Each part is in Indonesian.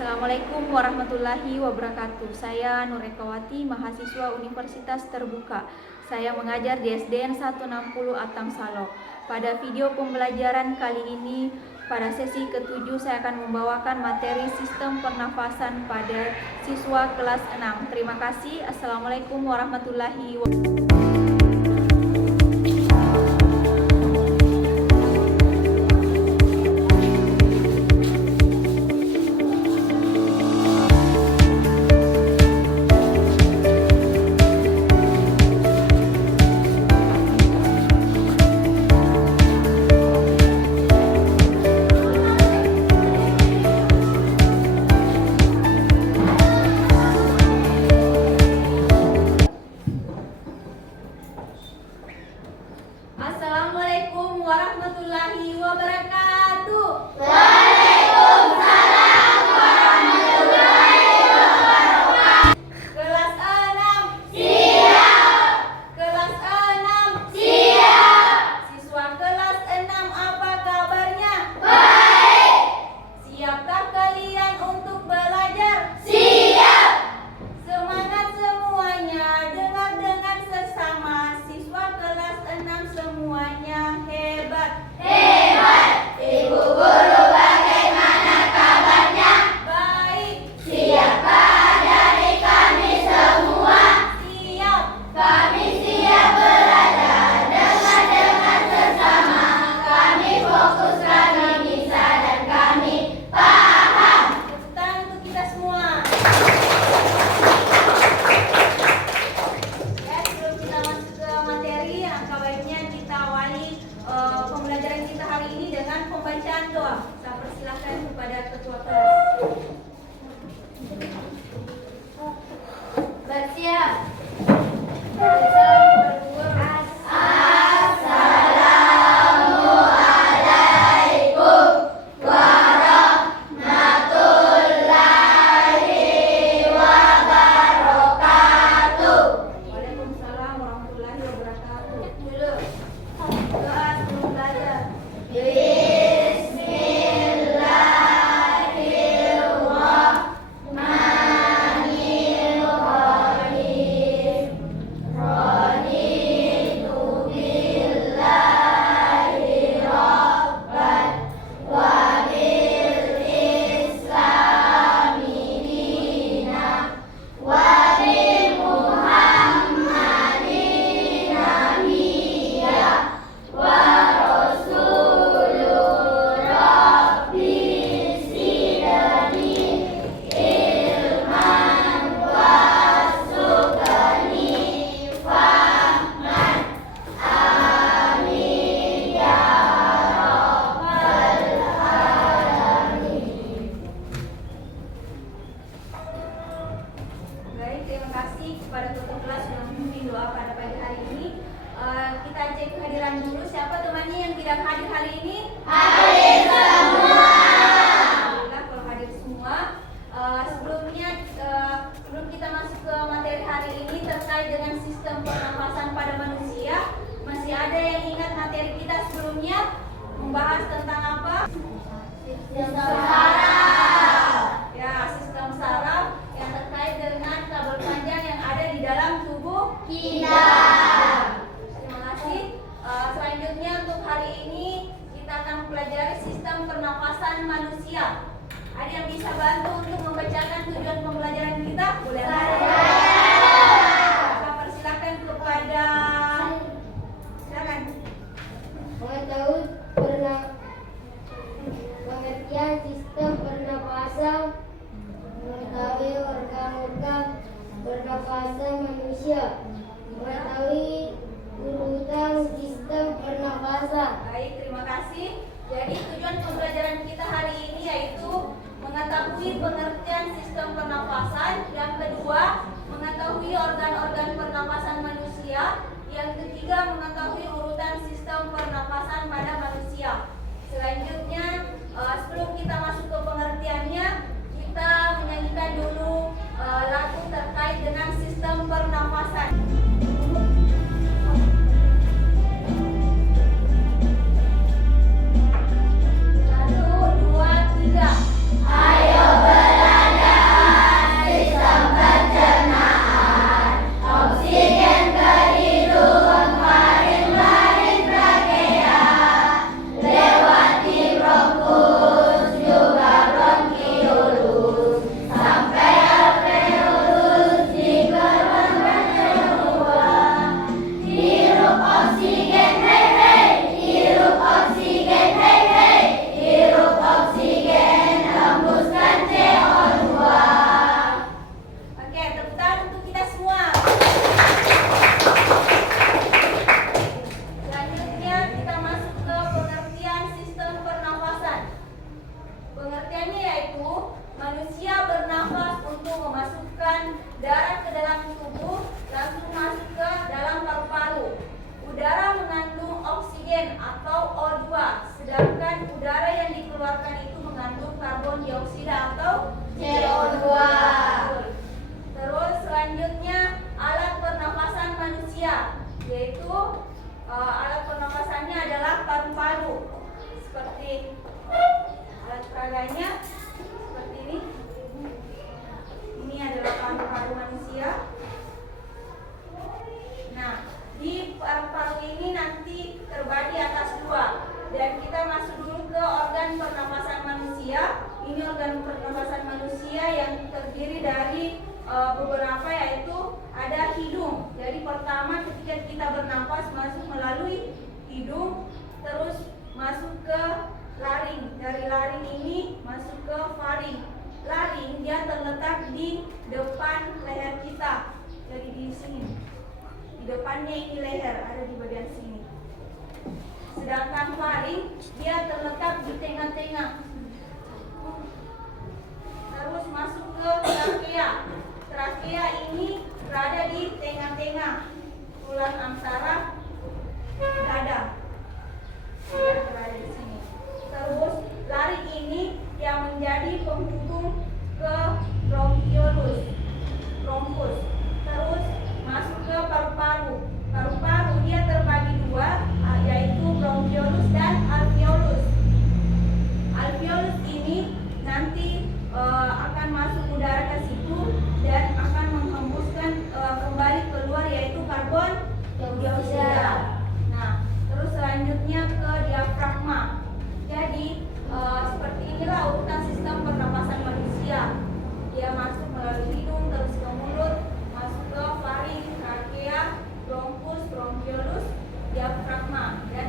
Assalamualaikum warahmatullahi wabarakatuh. Saya Nur Ekawati, mahasiswa Universitas Terbuka. Saya mengajar di SDN 160 Atang Salok. Pada video pembelajaran kali ini, pada sesi ke-7 saya akan membawakan materi sistem pernafasan pada siswa kelas 6. Terima kasih. Assalamualaikum warahmatullahi wabarakatuh. Assalamualaikum warahmatullahi wabarakatuh. Waalaikumsalam warahmatullahi wabarakatuh. Kelas 6 Siap. Kelas 6 Siap. Siswa kelas 6 apa kabarnya? Baik. Siapkah kalian untuk belajar? Siap. Semangat semuanya, dengar sesama. Siswa kelas 6 semuanya hebat. Hebat. Ibu guru bagaimana kabarnya? Baik. Siapkah dari kami semua? Siap. Kami siap belajar. Dengar sesama. Kami fokus, kami bisa, dan kami paham. Tepuk tangan untuk kita semua. Ya, sebelum kita masuk ke materi, angka baiknya kita awali pembelajaran kita hari ini dengan pembacaan doa. Saya persilahkan kepada ketua kelas. Bersiap. Waalaikumsalam warahmatullahi wabarakatuh. Dulu doa sebelum belajar. Baik, terima kasih kepada ketua kelas yang memimpin doa pada pagi hari ini. Kita cek kehadiran dulu. Siapa temannya yang tidak hadir hari ini? Hadir semua. Alhamdulillah kalau hadir semua. Sebelum kita masuk ke materi hari ini terkait dengan sistem pernafasan pada manusia, masih ada yang ingat materi kita sebelumnya membahas tentang apa? Sistem saraf. Ya, sistem saraf yang terkait dengan kabel panjang yang ada di dalam tubuh Kita. Terima kasih. Selanjutnya untuk hari ini kita akan mempelajari sistem pernafasan manusia. Ada yang bisa bantu untuk membacakan tujuan pembelajaran kita? Boleh? Saya persilakan kepada. Silakan. Mengetahui pengertian sistem pernapasan, mengetahui organ-organ pernapasan manusia, mengetahui urutan sistem pernapasan. Baik, terima kasih. Jadi tujuan pembelajaran kita hari ini yaitu mengetahui pengertian sistem pernapasan. Yang kedua, mengetahui organ-organ pernapasan manusia. Yang ketiga, mengetahui urutan sistem pernapasan pada manusia. Selanjutnya, sebelum kita masuk ke pengertiannya, kita menyanyikan dulu lagu terkait dengan sistem pernapasan. 1, 2, 3. Ayo belajar. keluarkan itu mengandung karbon dioksida atau CO2. Terus selanjutnya alat pernapasan manusia, yaitu alat pernapasannya adalah paru-paru. Seperti alat peraganya seperti ini. Ini adalah paru-paru manusia. Nah, di paru-paru ini nanti terbagi atas dua. Dan kita masuk dulu ke organ pernapasan manusia. Ini organ pernapasan manusia yang terdiri dari beberapa, yaitu ada hidung. Jadi pertama ketika kita bernapas masuk melalui hidung, terus masuk ke laring. Dari laring ini masuk ke faring. Laring dia terletak di depan leher kita. Jadi di sini. Di depannya ini leher, ada di bagian sini. Sedangkan faring dia terletak di tengah-tengah. Terus masuk ke trakea. Trakea ini berada di tengah-tengah tulang antara dada. Dia berada di sini. Terus laring ini yang menjadi penghubung ke bronchiolus, bronchus. Terus masuk ke paru-paru. Paru-paru dia terbagi dua, yaitu bronchiolus dan alveolus. Alveolus ini nanti akan masuk udara ke situ dan akan menghembuskan kembali keluar, yaitu karbon dioksida. Nah, terus selanjutnya ke diafragma. Jadi seperti inilah urutan sistem pernapasan manusia. Dia masuk melalui hidung, terus ke mulut, masuk ke faring, trakea, bronchus, bronchiolus, diafragma, dan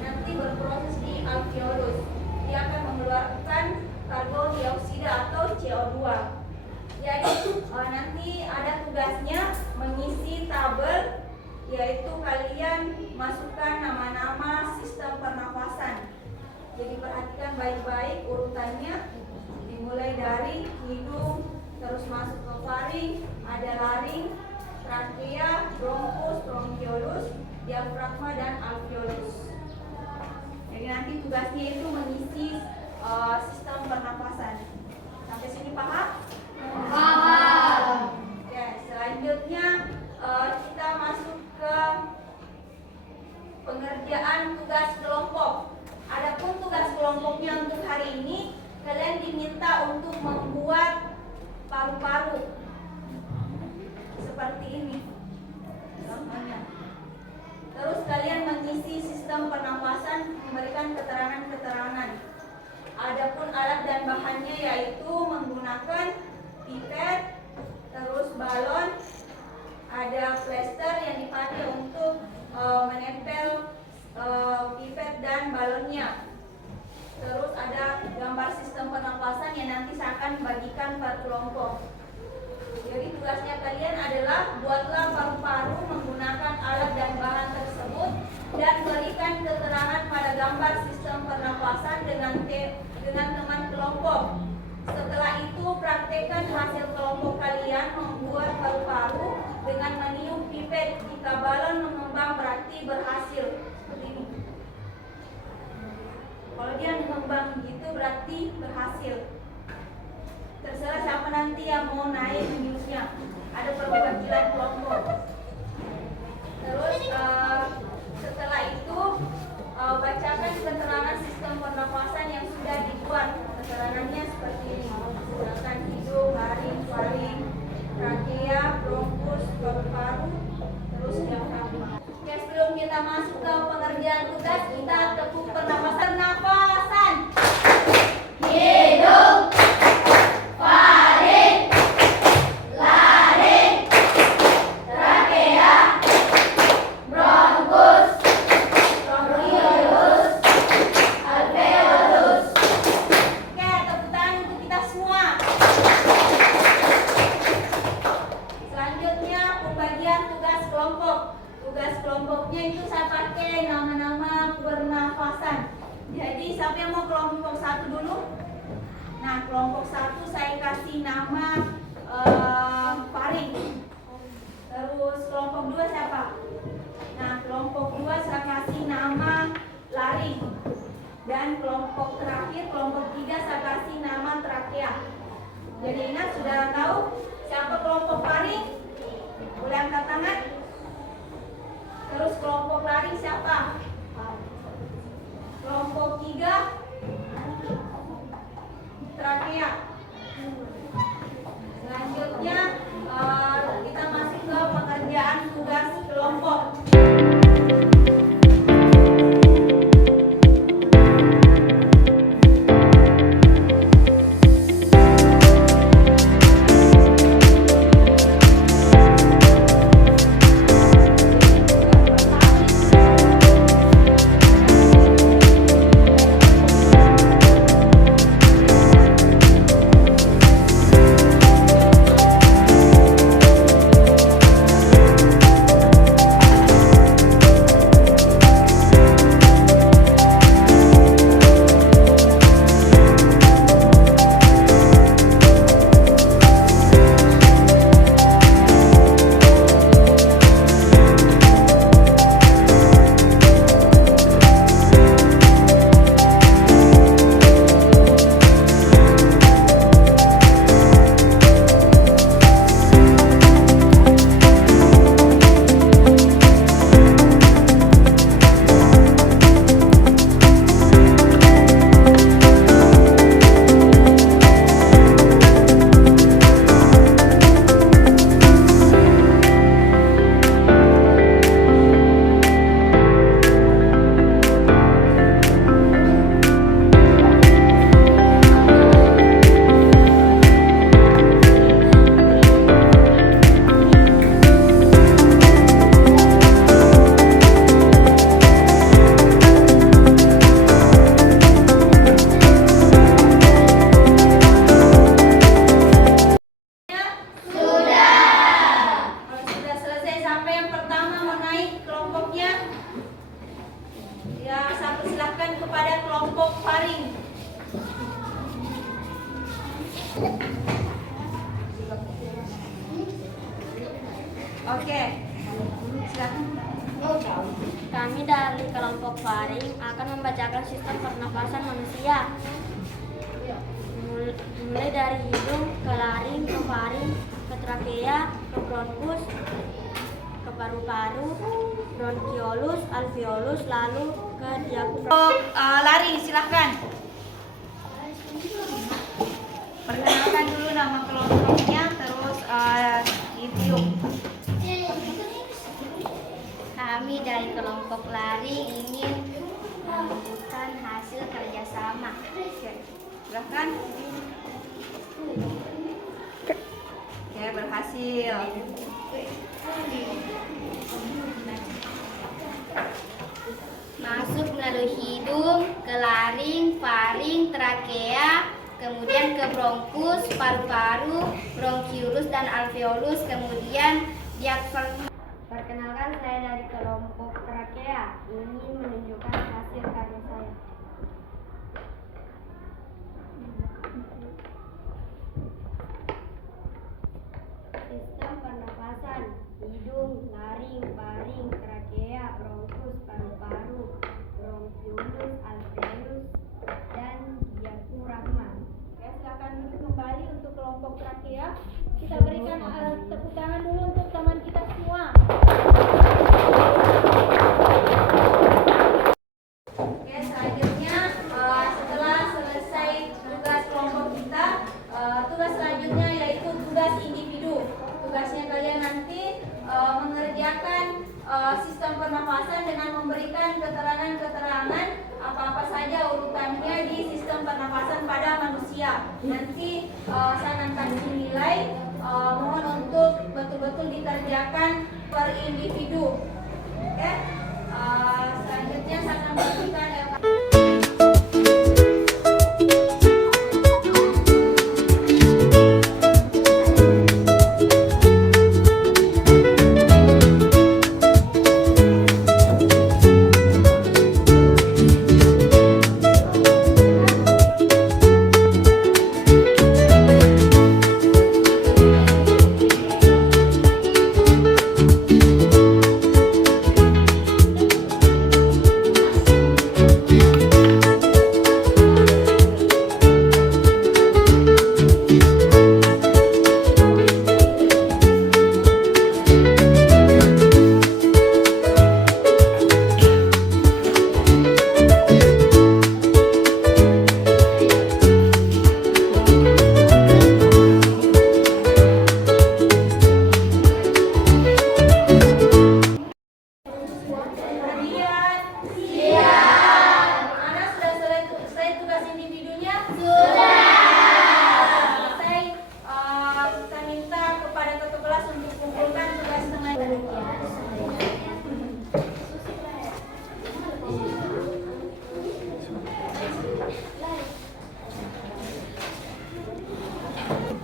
nanti berproses di alveolus. Dia akan mengeluarkan karbon dioksida atau CO2. Jadi nanti ada tugasnya mengisi tabel, yaitu kalian masukkan nama-nama sistem pernapasan. Jadi perhatikan baik-baik urutannya, dimulai dari hidung, terus masuk ke faring, ada laring, trakea, bronchus, bronchiolus, diafragma, dan alveolus. Jadi nanti tugasnya itu mengisi sistem pernapasan. Sampai sini paham? Paham. Oke, selanjutnya kita masuk ke pengerjaan tugas kelompok. Adapun tugas kelompoknya untuk hari ini, kalian diminta untuk membuat paru-paru seperti ini contohnya. Terus kalian mengisi sistem pernapasan, memberikan keterangan-keterangan. Adapun alat dan bahannya yaitu menggunakan pipet, terus balon, ada plester yang dipakai untuk menempel pipet dan balonnya. Terus ada gambar sistem pernapasan yang nanti saya akan bagikan per kelompok. Jadi tugasnya kalian adalah buatlah paru-paru menggunakan alat dan bahan tersebut dan berikan keterangan pada gambar sistem pernapasan dengan teman kelompok. Setelah itu praktekkan hasil kelompok kalian membuat paru-paru dengan meniup pipet. Jika balon mengembang berarti berhasil. Seperti ini. Kalau dia mengembang gitu berarti berhasil. Terserah siapa nanti yang mau naik meniupnya. Ada perwakilan kelompok. Terus setelah itu bacakan keterangan sistem pernapasan yang sudah dibuat. Keterangannya seperti ini. Misalkan hidung, laring, faring, trakea, bronchus, paru-paru, terus diafragma. Oke, sebelum kita masuk ke pengerjaan tugas, kita tepuk pernapasan. Hidung, faring, laring, trakea, bronchus, bronchiolus, alveolus. Oke, tepuk tangan untuk kita semua. Selanjutnya pembagian tugas kelompok. Tugas kelompoknya itu saya pakai nama-nama pernafasan. Jadi siapa yang mau kelompok 1 dulu? Nah, kelompok 1 saya kasih nama faring. Terus kelompok 2 siapa? Nah, kelompok 2 saya kasih nama laring. Dan kelompok terakhir, kelompok Jadi ingat, sudah tahu siapa kelompok paring? Boleh angkat tangan. Terus kelompok lari siapa? Kelompok 3 trakea. Selanjutnya kita masuk ke pengerjaan tugas kelompok. Oke, silakan. Kami dari kelompok faring akan membacakan sistem pernapasan manusia. Mulai dari hidung ke laring, ke faring, ke trakea, ke bronkus, ke paru-paru, bronkiolus, alveolus, lalu ke diafragma. Lari, silakan. Perkenalkan dulu nama kelompoknya, terus review. Kami dari kelompok lari ingin menunjukkan hasil kerjasama. Silakan. Oke, berhasil. Masuk melalui hidung, ke laring, faring, trakea, kemudian ke bronkus, paru-paru, bronkiolus dan alveolus, kemudian diafragma. Perkenalkan, saya dari kelompok trakea ingin menunjukkan hasil karya saya. Sistem pernapasan hidung, laring, faring, trakea, bronkus, paru-paru, bronkiolus, alveolus, dan diafragma. Ya, silakan duduk kembali untuk kelompok trakea. Kita berikan tepuk tangan dulu untuk teman kita semua. Oke, selanjutnya setelah selesai tugas kelompok kita, tugas selanjutnya yaitu tugas individu. Tugasnya kalian nanti mengerjakan sistem pernapasan dengan memberikan keterangan-keterangan apa-apa saja urutannya di sistem pernapasan pada manusia. Nanti saya akan kasih nilai, mohon untuk betul-betul dikerjakan per individu. Oke, selanjutnya saya akan berikan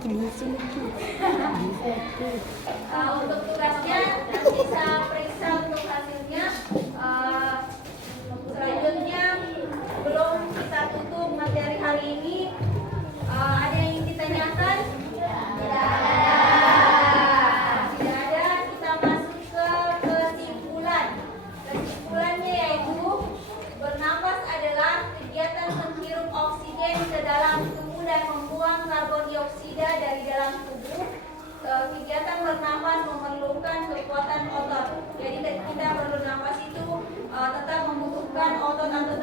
Untuk tugasnya nanti saya periksa untuk hasilnya. Selanjutnya belum kita tutup materi hari ini. Ada yang ingin ditanyakan? Tidak ada. Kita masuk ke kesimpulan. Kesimpulannya yaitu bernafas adalah kegiatan menghirup oksigen ke dalam tubuh dan membuang karbon dioksida dari dalam tubuh. Kegiatan bernafas memerlukan kekuatan otot. Jadi kita bernafas itu tetap membutuhkan otot atau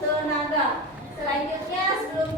tenaga. Selanjutnya sebelum